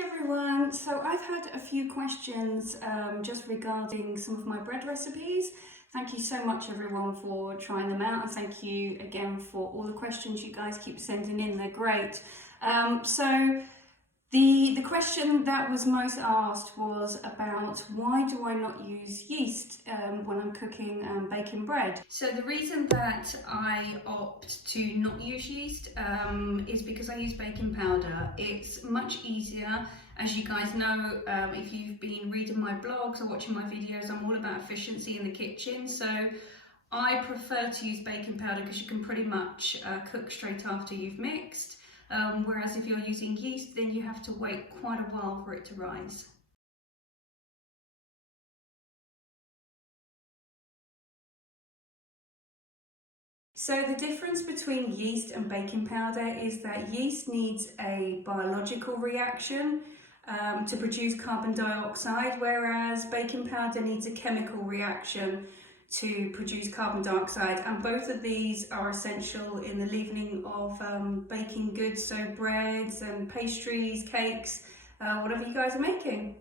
Hi everyone, so I've had a few questions just regarding some of my bread recipes. Thank you so much everyone for trying them out, and thank you again for all the questions you guys keep sending in, they're great. So the question that was most asked was about why do I not use yeast when I'm cooking and baking bread. So the reason that I opt to not use yeast is because I use baking powder. It's much easier. As you guys know, if you've been reading my blogs or watching my videos, I'm all about efficiency in the kitchen. So I prefer to use baking powder because you can pretty much cook straight after you've mixed. Whereas if you're using yeast, then you have to wait quite a while for it to rise. So the difference between yeast and baking powder is that yeast needs a biological reaction to produce carbon dioxide, whereas baking powder needs a chemical reaction to produce carbon dioxide, and both of these are essential in the leavening of baking goods, so breads and pastries, cakes, whatever you guys are making.